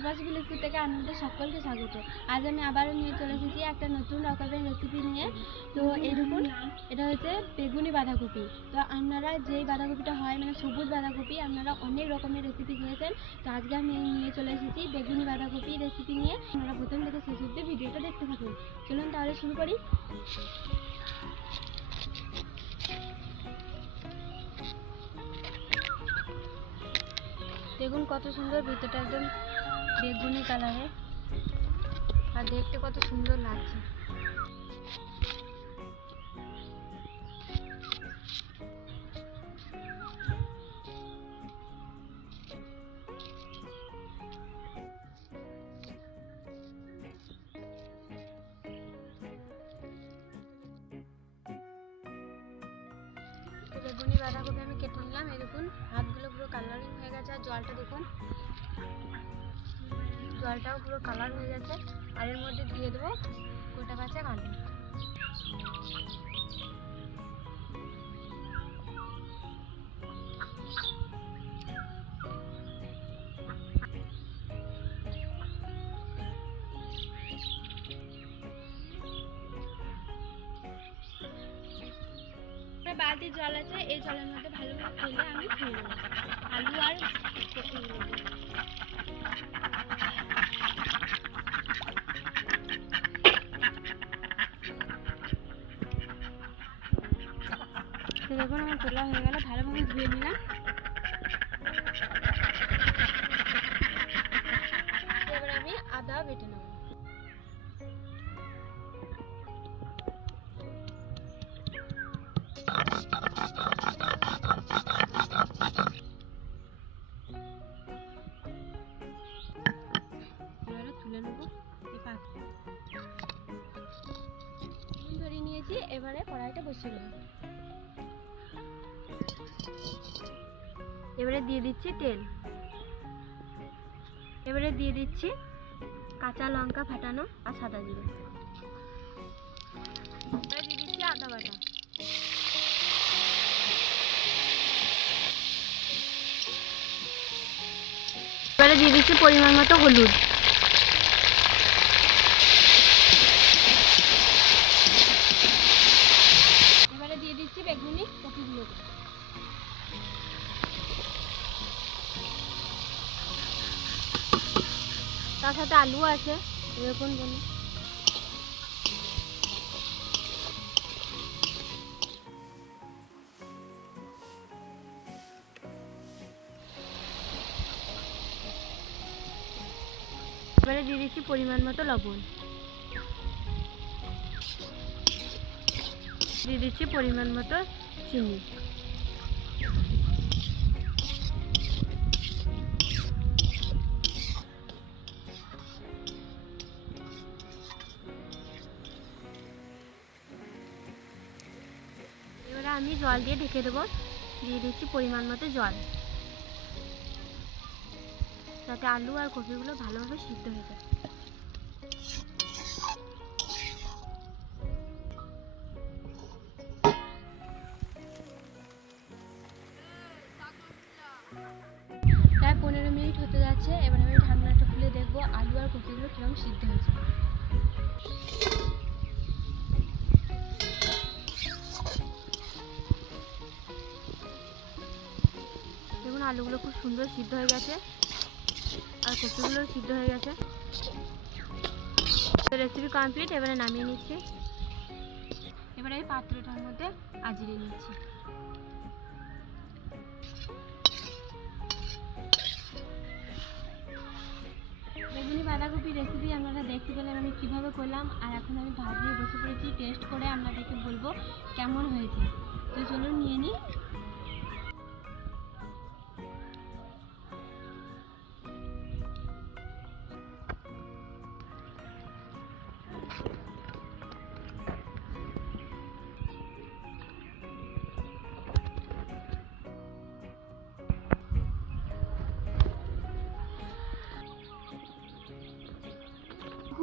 সুভাষ বিলস্কুল থেকে আপনাদের সকলকে স্বাগত। আজ আমি আবারও নিয়ে চলে এসেছি একটা নতুন রকমের রেসিপি নিয়ে। তো এরকম এটা হচ্ছে বেগুনি বাঁধাকপি। তো আপনারা যেই বাঁধাকপিটা হয় মানে সবুজ বাঁধাকপি, আপনারা অনেক রকমের রেসিপি খেয়েছেন। তো আজকে আমি নিয়ে চলে এসেছি বেগুনি বাঁধাকপি রেসিপি নিয়ে। আপনারা প্রথম থেকে শেষ অব্দি ভিডিওটা দেখতে থাকুন। চলুন তাহলে শুরু করি। দেখুন কত সুন্দর ভিতরটা একদম বেগুনি কালারের আর দেখতে কত সুন্দর লাগছে। বেগুনি বাঁধাকপি আমি কেটে নিলাম, এই দেখুন, হাতগুলো পুরো কালারিং হয়ে গেছে, আর জলটা দেখুন। জলটাও পুরো কালার হয়ে গেছে। আর এর মধ্যে দিয়ে দেবো গোটা কাঁচা আলু একটা বালতি জল আছে, এই জলের মধ্যে ভালো করে ফেলে আমি নেব। আলু আর তো দেখুন আমার তোলা হয়ে গেল ভালোভাবে ধুয়ে নিলাম। এবার আমি আদা বেটে নেব। তুলে নেব নুন নিয়েছি, এবারে কড়াইটা বসিয়ে নেব এবারে দিয়ে দিচ্ছি তেল। এবারে দিয়ে দিচ্ছি কাঁচা লঙ্কা ফাটানো আর সাদা জিরে। দিয়ে দিচ্ছি আদা বাটা। এবারে দিয়ে দিচ্ছি পরিমাণ মতো হলুদ এবারে দিয়ে দিচ্ছি বেগুনি কপিগুলো তার সাথে আলু আছে দেখুন বলুন এবারে দিয়ে দিচ্ছি পরিমাণ মতো লবণ। দিয়ে দিচ্ছি পরিমাণ মতো চিনি। এবারে আমি জল দিয়ে ঢেকে দেবো। দিয়ে দিচ্ছি পরিমাণ মতো জল। যাতে আলু আর কপিগুলো ভালোভাবে সিদ্ধ হয়ে যায়। প্রায় পনেরো মিনিট হতে যাচ্ছে। এবার আমি ঢাকনাটা খুলে দেখব আলু আর কপিগুলো কীরকম সিদ্ধ হয়েছে। আলুগুলো খুব সুন্দর সিদ্ধ হয়ে গেছে। আর কপিগুলো সিদ্ধ হয়ে গেছে। রেসিপি কমপ্লিট এবারে নামিয়ে নিচ্ছি। এবারে এই পাত্রটার মধ্যে আজিরে নিচ্ছি। বেগুনি বাঁধাকপি রেসিপি আপনারা দেখতে পেলেন আমি কীভাবে করলাম, আর এখন আমি ভাত নিয়ে বসে পড়েছি। টেস্ট করে আপনাদেরকে বলব কেমন হয়েছে। তো চলুন নিয়ে নিই।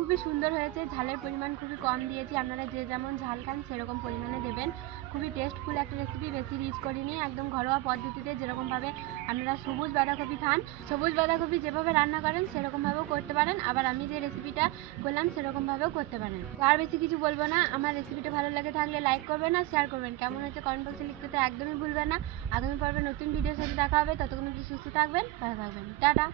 খুবই সুন্দর হয়েছে, ঝালের পরিমাণ খুবই কম দিয়েছি, আপনারা যে যেমন ঝাল খান সেরকম পরিমাণে দেবেন। খুবই টেস্টফুল একটা রেসিপি বেশি রিচ করিনি, একদম ঘরোয়া পদ্ধতিতে যেরকমভাবে আপনারা সবুজ বাঁধাকপি খান। সবুজ বাঁধাকপি যেভাবে রান্না করেন সেরকমভাবেও করতে পারেন, আবার আমি যে রেসিপিটা করলাম সেরকমভাবেও করতে পারেন। আর বেশি কিছু বলব না, আমার রেসিপিটা ভালো লাগে থাকলে লাইক করবেন আর শেয়ার করবেন। কেমন হয়েছে কমেন্ট বক্সে লিখতে তো একদমই ভুলবেন না। আগামী পর্বে নতুন ভিডিওর সাথে দেখা হবে, ততক্ষণ সুস্থ থাকবেন, ভালো থাকবেন। টাটা!